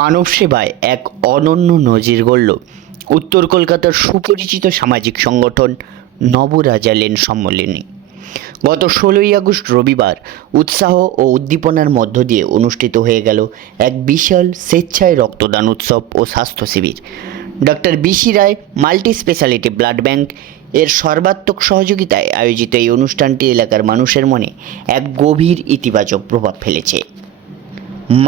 মানব সেবায় এক অনন্য নজির গড়ল উত্তর কলকাতার সুপরিচিত সামাজিক সংগঠন নবরাজা লেন সম্মেলনী। গত 16ই আগস্ট রবিবার উৎসাহ ও উদ্দীপনার মধ্য দিয়ে অনুষ্ঠিত হয়ে গেল এক বিশাল স্বেচ্ছায় রক্তদান উৎসব ও স্বাস্থ্য শিবির। ডক্টর বিসি রায় মাল্টি স্পেশালিটি ব্লাড ব্যাংক এর সর্বাত্মক সহযোগিতায় আয়োজিত এই অনুষ্ঠানটি এলাকার মানুষের মনে এক গভীর ইতিবাচক প্রভাব ফেলেছে।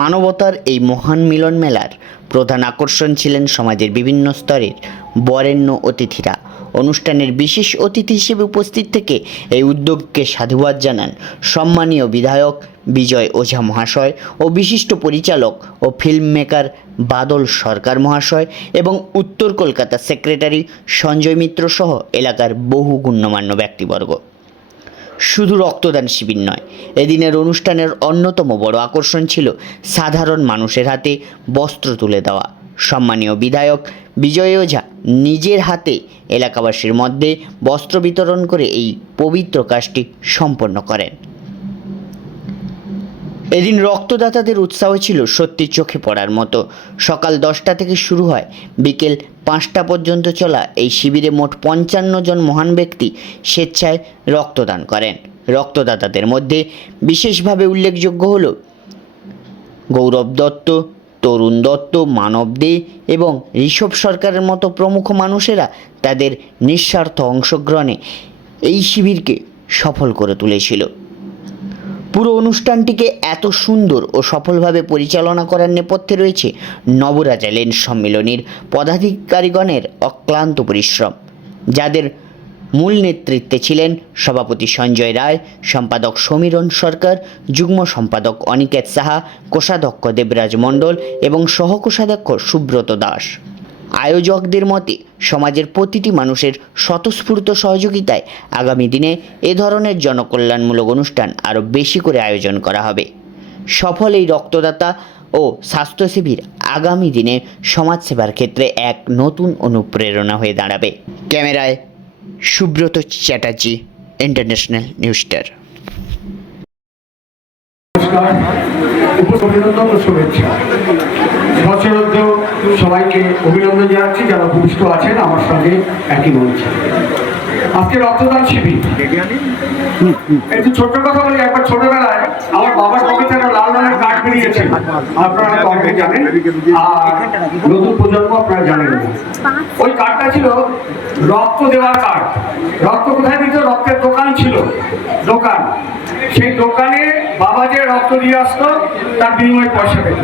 মানবতার এই মহান মিলন মেলার প্রধান আকর্ষণ ছিলেন সমাজের বিভিন্ন স্তরের বরেণ্য অতিথিরা। অনুষ্ঠানের বিশেষ অতিথি হিসেবে উপস্থিত থেকে এই উদ্যোগকে সাধুবাদ জানান সম্মানীয় বিধায়ক বিজয় ওঝা মহাশয় ও বিশিষ্ট পরিচালক ও ফিল্ম মেকার বাদল সরকার মহাশয় এবং উত্তর কলকাতা সেক্রেটারি সঞ্জয় মিত্র সহ এলাকার বহু গণ্যমান্য ব্যক্তিবর্গ। শুধু রক্তদান শিবির নয়, এদিনের অনুষ্ঠানের অন্যতম বড় আকর্ষণ ছিল সাধারণ মানুষের হাতে বস্ত্র তুলে দেওয়া। সম্মানীয় বিধায়ক বিজয় ওঝা নিজের হাতে এলাকাবাসীর মধ্যে বস্ত্র বিতরণ করে এই পবিত্র কাজটি সম্পন্ন করেন। এদিন রক্তদাতাদের উৎসাহ ছিল সত্যি চোখে পড়ার মতো। সকাল 10টা থেকে শুরু হয় বিকেল 5টা পর্যন্ত চলা এই শিবিরে মোট 55 জন মহান ব্যক্তি স্বেচ্ছায় রক্তদান করেন। রক্তদাতাদের মধ্যে বিশেষভাবে উল্লেখযোগ্য হল গৌরব দত্ত, তরুণ দত্ত, মানব দে এবং ঋষভ সরকারের মতো প্রমুখ মানুষেরা তাদের নিঃস্বার্থ অংশগ্রহণে এই শিবিরকে সফল করে তুলেছিল। পুরো অনুষ্ঠানটিকে এত সুন্দর ও সফলভাবে পরিচালনা করার নেপথ্যে রয়েছে নবরাজা লেন সম্মেলনীর পদাধিকারীগণের অক্লান্ত পরিশ্রম, যাদের মূল নেতৃত্বে ছিলেন সভাপতি সঞ্জয় রায়, সম্পাদক সমীরণ সরকার, যুগ্ম সম্পাদক অনিকেত সাহা, কোষাধ্যক্ষ দেবরাজ মণ্ডল এবং সহকোষাধ্যক্ষ সুব্রত দাস। আয়োজকদের মতে সমাজের প্রতিটি মানুষের স্বতঃস্ফূর্ত সহযোগিতায় আগামী দিনে এ ধরনের জনকল্যাণমূলক অনুষ্ঠান আরও বেশি করে আয়োজন করা হবে। সফল এই রক্তদাতা ও স্বাস্থ্য শিবির আগামী দিনে সমাজসেবার ক্ষেত্রে এক নতুন অনুপ্রেরণা হয়ে দাঁড়াবে। ক্যামেরায় Subrata Chatterjee, international news star. শুভেচ্ছা বছরোদ্যোগ সবাইকে অভিনন্দন জানাচ্ছি যারা উপবিষ্ট আছেন আমার সঙ্গে একই মঞ্চে। আজকে রক্তদান শিবির একটু ছোট্ট কথা বলি। একবার ছোটবেলায় আমার বাবার পকেটে একটা লাল রঙের কার্ড বেরিয়েছে, আপনারা তো অনেকে জানেন, আর নতুন প্রজন্ম আপনারা জানেন না। ওই কার্ডটা ছিল রক্ত দেওয়ার কার্ড। রক্ত কোথায় দিত? রক্তের দোকান ছিল, দোকান। সেই দোকানে বাবা যে রক্ত দিয়ে আসতো তার বিনিময়ে পয়সা পেত।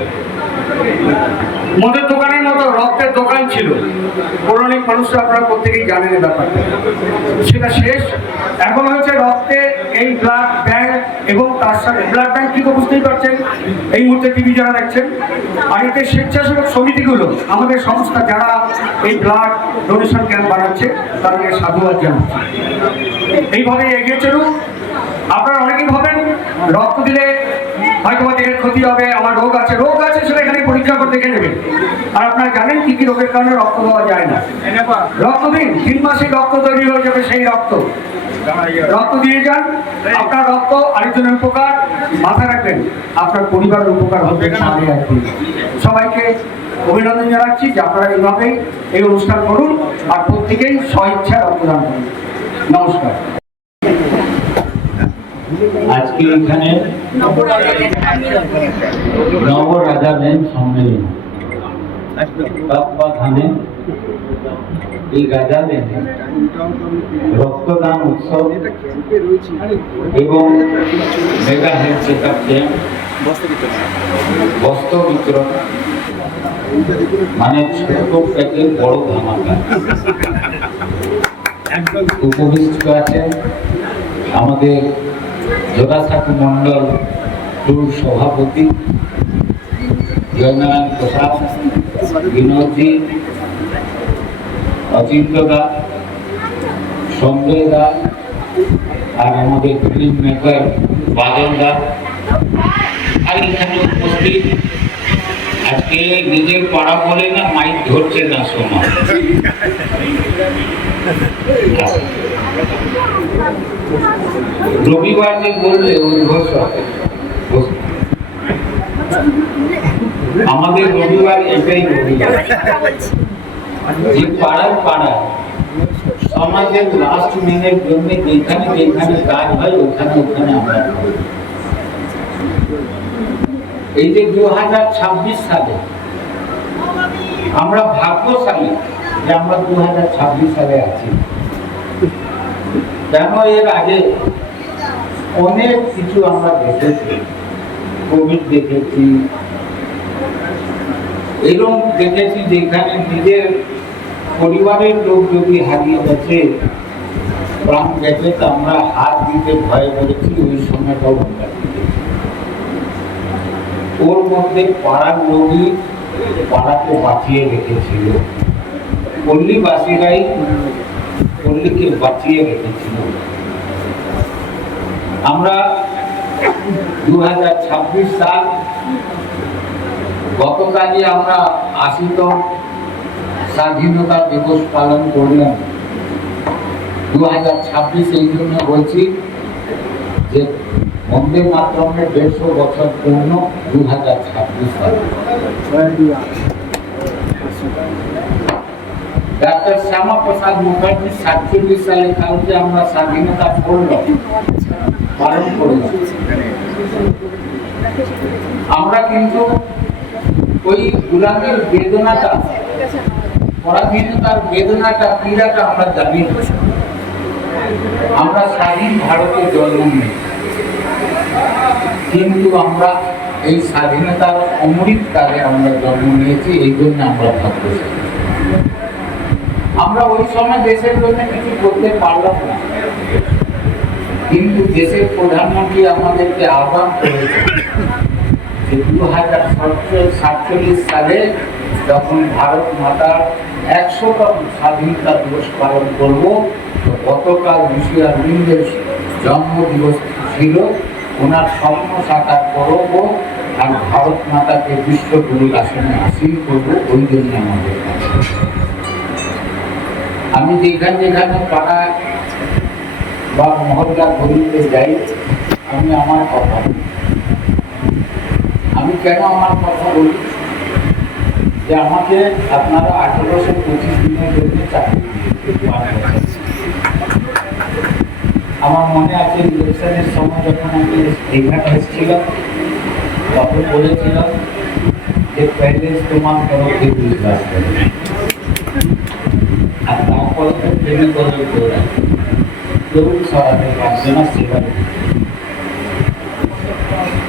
মদের দোকানের মতো রক্তের দোকান ছিল। পৌরাণিক মানুষরা আপনারা প্রত্যেকেই জানেন এই ব্যাপারটা। সেটা শেষ। এখন হচ্ছে রক্তে এই ব্লাড ব্যাংক এবং তার সাথে ব্লাড ব্যাংক কি তো বুঝতেই পারছেন, এই মুহূর্তে টিভি যারা দেখছেন। আর এতে স্বেচ্ছাসেবক সমিতিগুলো, আমাদের সংস্থা যারা এই ব্লাড ডোনেশন ক্যাম্প বানাচ্ছে তাদেরকে সাধুবাদ জানাচ্ছি। এইভাবে এগিয়ে চলুন। আপনারা অনেকেই ভাবেন রক্ত দিলে হয়তো দেহের ক্ষতি হবে, আমার রোগ আছে সেটা এখানে পরীক্ষা করে দেখে নেবেন। আর আপনারা জানেন কি কি রোগের কারণে রক্ত দেওয়া যায় না। রক্ত দিন, 3 মাসে রক্ত তৈরি হয়ে যাবে। সেই রক্ত দিয়ে যান। আপনার রক্ত আরেকজনের উপকার, মাথায় রাখবেন আপনার পরিবারের উপকার হবে। সবাইকে অভিনন্দন জানাচ্ছি যে আপনারা এইভাবেই এই অনুষ্ঠান করুন আর প্রত্যেকেই স্বইচ্ছায় রক্তদান করুন। নমস্কার। আজকে এখানে নবরাজা লেন সম্মেলন এই রাজা লেন রক্তদান উৎসব এবং মেগা হেলথ চেকআপ ক্যাম্প, বস্ত্র বিতরণ, মানে ছোট প্যাকেট বড় ধামাকা। উপবিষ্ট আছে আমাদের যোগাসাকু মন্ডল টুর সভাপতি জয়নারায়ণ প্রসাদ, বিনোদজি, অচিন্ত দা, সঞ্জয় দা, আর আমাদের ফিল্ম মেকার বাদল দা। আর এখানে উপস্থিত আজকে নিজের পাড়া বলে না মাইক ধরছে না সময়। রবিবার যে বললে ওই ঘোষ আমাদের রবিবার এটাই রবিবার, যে পাড়ায় পাড়ায় সমাজের লাস্ট মেনের জন্য যেখানে যেখানে কাজ হয় ওখানে ওখানে আমরা করি। এই যে 2026 সালে আমরা ভাগ্যশালী যে আমরা 2026 সালে আছি। কেন এর আগে অনেক কিছু আমরা দেখেছি, কোভিড দেখেছি, এরকম দেখেছি যেখানে নিজের পরিবারের লোক যদি হারিয়ে গেছে, প্রাণ গেছে, তো আমরা হাত দিতে ভয় করেছি। ওই সময়টাও আমরা দেখেছি। ওর মধ্যে পাড়ার লোকই পাড়াকে বাঁচিয়ে রেখেছিল, পল্লীবাসীরাই পল্লীকে বাঁচিয়ে রেখেছিল। আমরা 2026 সাল গতকালই আমরা 80তম স্বাধীনতা দিবস পালন করলাম। 2026 এই জন্য বলছি যে বন্দে মাতরমের 150 বছর পূর্ণ 2026 সালে। ডাক্তার শ্যামা প্রসাদ মুখার্জি 47 সালে কালকে আমরা স্বাধীনতা পালন করলাম। আমরা কিন্তু ওই গোলামের বেদনাটা, পরাধীনতার বেদনাটা, পীড়াটা আমরা জানি না। আমরা স্বাধীন ভারতে জন্ম নিই, কিন্তু আমরা এই স্বাধীনতার অমৃতকালে আমরা জন্ম নিয়েছি। এই জন্য আমরা ভাগ্যশালী। আমরা ওই সময় দেশের জন্য কিছু করতে পারলাম না, কিন্তু দেশের প্রধানমন্ত্রী আমাদেরকে আহ্বান করেছে যে 2047 সালে যখন ভারত মাতার 100তম স্বাধীনতা দিবস পালন করব, তো গতকাল ঋষি অরবিন্দের জন্মদিবস ছিল, ওনার স্বপ্ন সাকার করব আর ভারত মাতাকে বিশ্বগুরুর আসনে আসীন করবো। ওই জন্য আমাদের আমি যেখানে যেখানে পাড়া বা মহল্লা গলিতে যাই, আমি আমার কথা বলি। আমি কেন আমার কথা বলি? যে আমাকে আপনারা 1825 দিনের জন্য চাকরি দিয়েছেন। আমার মনে আছে ইলেকশনের সময় যখন আমি এখানে এসেছিলাম, তখন বলেছিলাম যে পহলে তোমার তরফে বিশ্বাস করে, আর তারপরে তো প্রেমে করে তরুণ সরাতে পারছে না সেটা।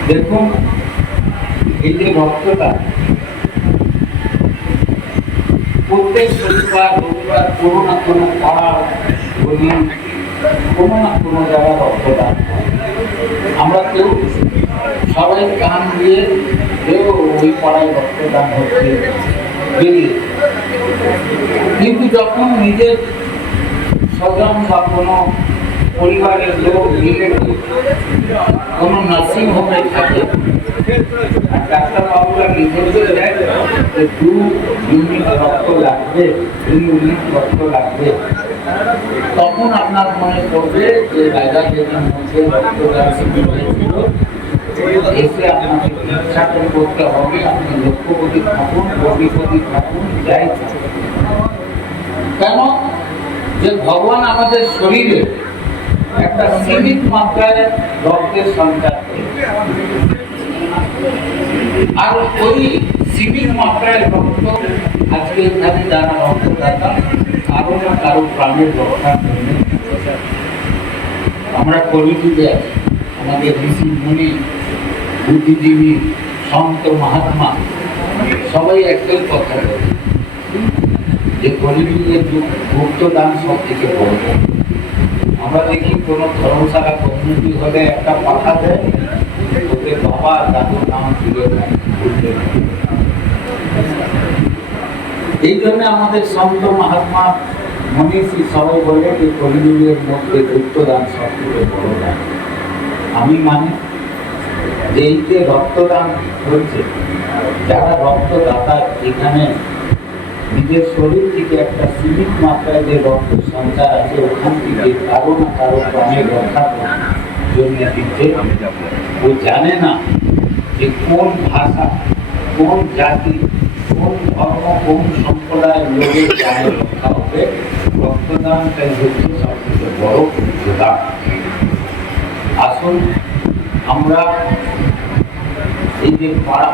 দেখুন, এই যে রক্তটা প্রত্যেক শনিবার রবিবার কোনো না কোনো পাড়া গলি, কোনো না কোনো জায়গায় রক্তদান হয়। আমরা কেউ সবাই কান দিয়ে কেউ ওই পাড়ায় রক্তদান হচ্ছে বেরিয়ে, কিন্তু যখন নিজের স্বজন বা কোনো পরিবারের লোক রিলেটিভ কোনো নার্সিং হোমে থাকে, আর ডাক্তারবাবুরা লিখে দেয় যে 2 ইউনিট রক্ত লাগবে, 2 ইউনিট রক্ত লাগবে, তখন আপনার মনে পড়বে যে রাজাদের মধ্যে রক্তদান শিবির হয়েছিল, এসে আপনাকে চিকিৎসা করতে হবে। আপনি লক্ষ্যপতি থাকুন, কোটিপতি থাকুন, যাই থাকুন কেন, যে ভগবান আমাদের শরীরে একটা সীমিত মাত্রায় রক্তের সঞ্চার করে, আর ওই সীমিত মাত্রায় রক্ত আজকে এখানে যারা রক্তদাতা কারো না কারো প্রাণের রক্ষার জন্য আমরা কলিযুগে আছি। আমাদের ঋষি মুনি, বুদ্ধিজীবী, সন্ত, মহাত্মা সবাই একটাই কথা বলে যে কলিযুগের গুপ্তদান সব থেকে বড়। আমরা দেখি কোনো ধর্মশালা কমিউনিটি হলে একটা পাঠা দেয়, ওদের বাবা দাদুর নাম তুলে দেয়। এই জন্য আমাদের সন্ত, মহাত্মা, মনীষী সবাই বলে যে কলিযুগের মধ্যে গুপ্তদান সব থেকে বড় দান। আমি মানি যে এই যে রক্তদান হচ্ছে, যারা রক্তদাতা এখানে নিজের শরীর থেকে একটা সীমিত মাত্রায় যে রক্ত সঞ্চার আছে, ওখান থেকে কারো না কারো প্রাণের রক্ষার জন্য দিচ্ছে। ও জানে না যে কোন ভাষা কোন জাতি, কোন ধর্ম, কোন সম্প্রদায়ের লোকের প্রাণে রক্ষা হবে, রক্তদানটাই হচ্ছে সবথেকে বড় যোগদান। আসুন আমরা এই যে পাড়া,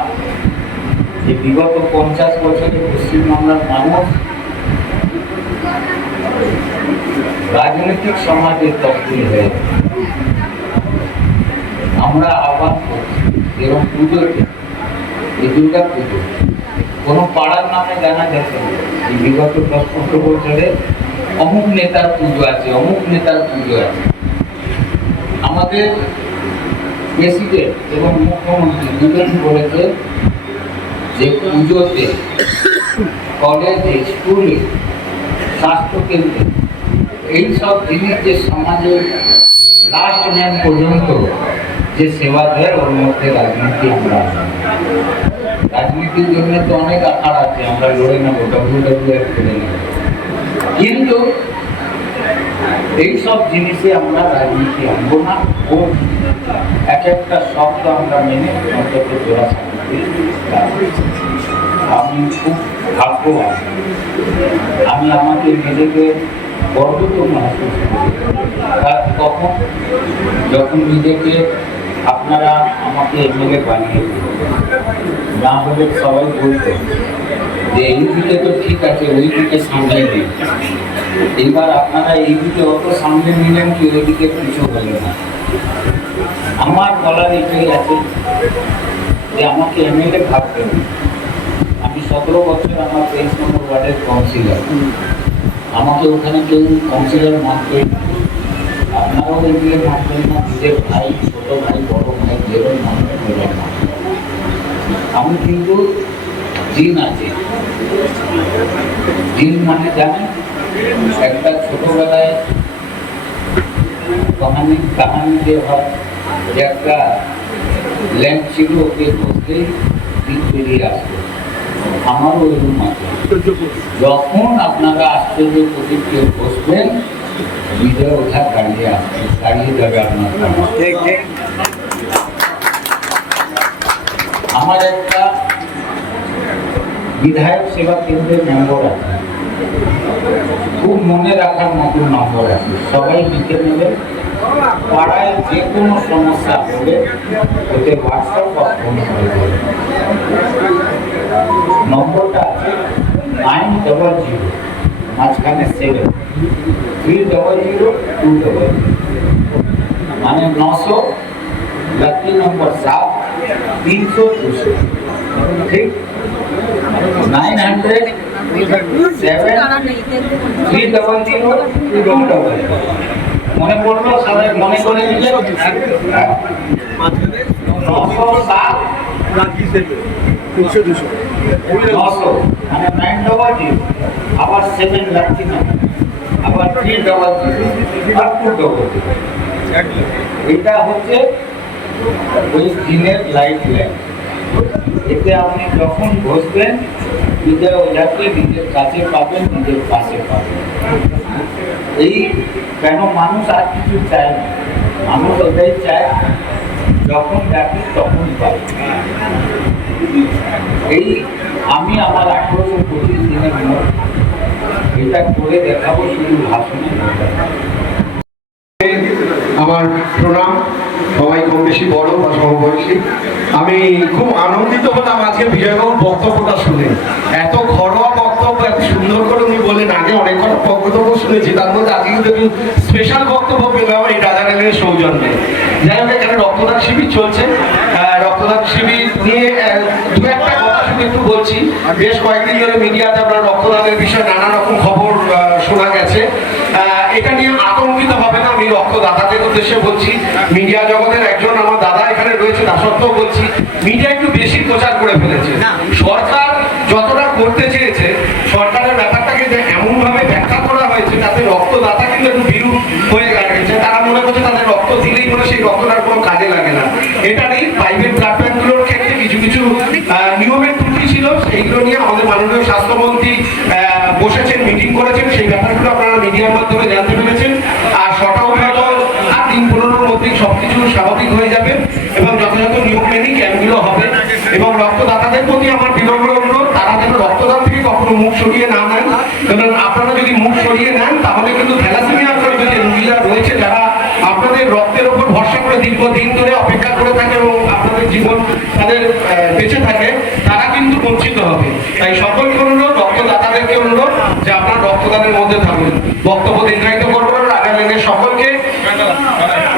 যে বিগত 50 বছরে পশ্চিমবাংলার মানুষ রাজনৈতিক সমাজের তত্ত্বে হয়ে আমরা আহ্বান করছি, এরকম পুজোতে, এই দুর্গা পুজো কোনো পাড়ার নামে জানা যাচ্ছে না। এই বিগত 10-15 বছরে অমুক নেতার পুজো আছে, অমুক নেতার পুজো আছে। আমাদের প্রেসিডেন্ট এবং মুখ্যমন্ত্রী দুজনই বলেছে যে পুজোতে, কলেজে, স্কুলে, স্বাস্থ্যকেন্দ্রে এইসব জিনিস যে সমাজের লাস্ট ম্যান পর্যন্ত যে সেবা দেয়, ওর মধ্যে রাজনীতি আমরা রাজনীতির জন্য তো অনেক আকার আছে, আমরা লড়ে নেবো, WWF করে নেব, কিন্তু এইসব জিনিসে আমরা রাজনীতি আনবো না। ও এক একটা শব্দ আমরা মেনে অন্তত জোড়া শান্তি। আমি খুব ভাগ্যবান, আমি আমাকে নিজেকে গর্বিত মাহসুস করি। তখন যখন নিজেকে আপনারা আমাকে এমএলএ বানিয়ে না হলে সবাই বলতো যে এই দিকে তো ঠিক আছে, ওই দিকে সামনে দিন। এইবার আপনারা এই দিকে অত সামনে নিলেন কি ওই দিকে কিছু হলো না। আমার বলার এটাই আছে যে আমাকে এমএলএ ভাবতে হবে। আমি 17 বছর আমার 23 নম্বর ওয়ার্ডের কাউন্সিলর, আমাকে ওখানে কেউ কাউন্সিলর মানতে, আপনারাও এগুলো মানবেন না। নিজের ভাই, ছোট ভাই, বড় ভাই, যেরকম মানবেন ওরকম মানবেন। আমি কিন্তু জিন আছে। জিন মানে জানেন, একটা ছোটবেলায় কাহানি যে হয় যে একটা ল্যাম্প ছিল, ওকে বসতেই দিক বেরিয়ে আসতো। আমারও ওইরকম আছে। যখন আপনারা আশ্চর্য প্রতিক্রিয়া বসবেন, বিজয় ওঠা দাঁড়িয়ে আসবে, দাঁড়িয়ে যাবে আপনার। আমার একটা বিধায়ক সেবা কেন্দ্রের নম্বর আছে, খুব মনে রাখার মতো নম্বর আছে, সবাই লিখে নেবেন। পাড়ায় যে কোনো সমস্যা হলে ওতে হোয়াটসঅ্যাপ বা ফোন করে দেবেন। নম্বরটা আছে 900 মাঝখানে 7 300 মানে 900 লাকি নম্বর 7 300 200, ঠিক? 900 7 300 200। মনে পড়লো? সবাই মনে করে নিলে 907 900 মানে 900, আবার 7 লাকি নম্বর, আবার 300 আর 200। এটা হচ্ছে ওই দিনের লাইট ল্যাম্প। এতে আপনি যখন বসবেন, নিজের ওঝাকে নিজের কাছে পাবেন, নিজের পাশে পাবেন। এই কেন মানুষ আর কিছু চায় না, মানুষ এটাই চায় যখন ডাকি তখন পাই। এই আমি আমার 1825 দিনের মধ্যে এটা করে দেখাবো, শুধু ভাষণে। আমার প্রণাম, সবাই কম বেশি বড় বা সমবয়সী। আমি খুব আনন্দিত হলাম আজকে বিজয়বাবুর বক্তব্যটা শুনে। এত ঘরোয়া বক্তব্য, এত সুন্দর করে উনি বললেন। আগে অনেক কটা বক্তব্য শুনেছি, তার মধ্যে আজকে কিন্তু একটু স্পেশাল বক্তব্য পেলাম এই রাজা রেলের সৌজন্যে। যাই হোক, এখানে রক্তদান শিবির চলছে। রক্তদান শিবির নিয়ে দু একটা কথা শুধু একটু বলছি। বেশ কয়েকদিন ধরে মিডিয়াতে আপনার রক্তদানের বিষয়ে নানা রকম খবর শোনা গেছে। এটা নিয়ে আতঙ্কিত হবে না, আমি রক্তদাতাদের উদ্দেশ্যে বলছি। মিডিয়া জগতের একজন আমার দাদা এখানে রয়েছে, তা সত্ত্বেও বলছি, মিডিয়া একটু বেশি প্রচার করে ফেলেছে। সরকার যতটা করতে চেয়েছে, সরকারের ব্যাপারটাকে যে এমন ভাবে ব্যাখ্যা করা হয়েছে, তাতে রক্তদাতা কিন্তু একটু বিরূপ হয়ে গেছে। তারা মনে করছে তাদের রক্ত দিলেই করে সেই রক্তটার কোনো কাজে লাগে না। এটা নেই। প্রাইভেট ব্লাড ব্যাঙ্কগুলোর ক্ষেত্রে কিছু কিছু নিয়মের ত্রুটি ছিল, সেইগুলো নিয়ে আমাদের মাননীয় স্বাস্থ্যমন্ত্রী বসেছেন, মিটিং করেছেন। সেই ব্যাপারগুলো আপনারা মিডিয়ার মাধ্যমে জানতে পেরেছেন। আর সটাও হয়তো 3-15-র মধ্যেই সবকিছু স্বাভাবিক হয়ে যাবে এবং যথাযথ নিয়ম মেনেই ক্যাম্পগুলো হবে। এবং রক্তদাতাদের প্রতি আমার সরিয়ে না নেন, কারণ আপনারা যদি মুখ সরিয়ে নেন তাহলে কিন্তু থ্যালাসেমিয়া আক্রান্ত যে রোগীরা রয়েছে, যারা আপনাদের রক্তের উপর ভরসা করে দীর্ঘদিন ধরে অপেক্ষা করে থাকে এবং আপনাদের জীবন তাদের বেঁচে থাকে, তারা কিন্তু বঞ্চিত হবে। তাই সকলকে অনুরোধ, রক্তদাতাদেরকে অনুরোধ যে আপনারা রক্তদানের মধ্যে থাকুন। বক্তব্য দীর্ঘায়িত করবো না, আগামী সকলকে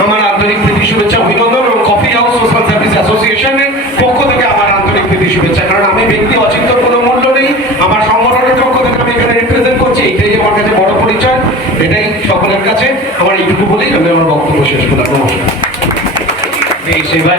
আমার আন্তরিক প্রীতি শুভেচ্ছা অভিনন্দন এবং কফি হাউস সোশ্যাল সার্ভিস অ্যাসোসিয়েশনের পক্ষ থেকে আমার আন্তরিক প্রীতি শুভেচ্ছা। কারণ আমি ব্যক্তি অচিন্তর কোনো মূল্য নেই, আমার সংগঠনের পক্ষ থেকে আমি এখানে রিপ্রেজেন্ট করছি, এটাই আমার কাছে বড় পরিচয়। এটাই সকলের কাছে আমার এইটুকু বলেই আমি আমার বক্তব্য শেষ করলাম। নমস্কার। এই সেবা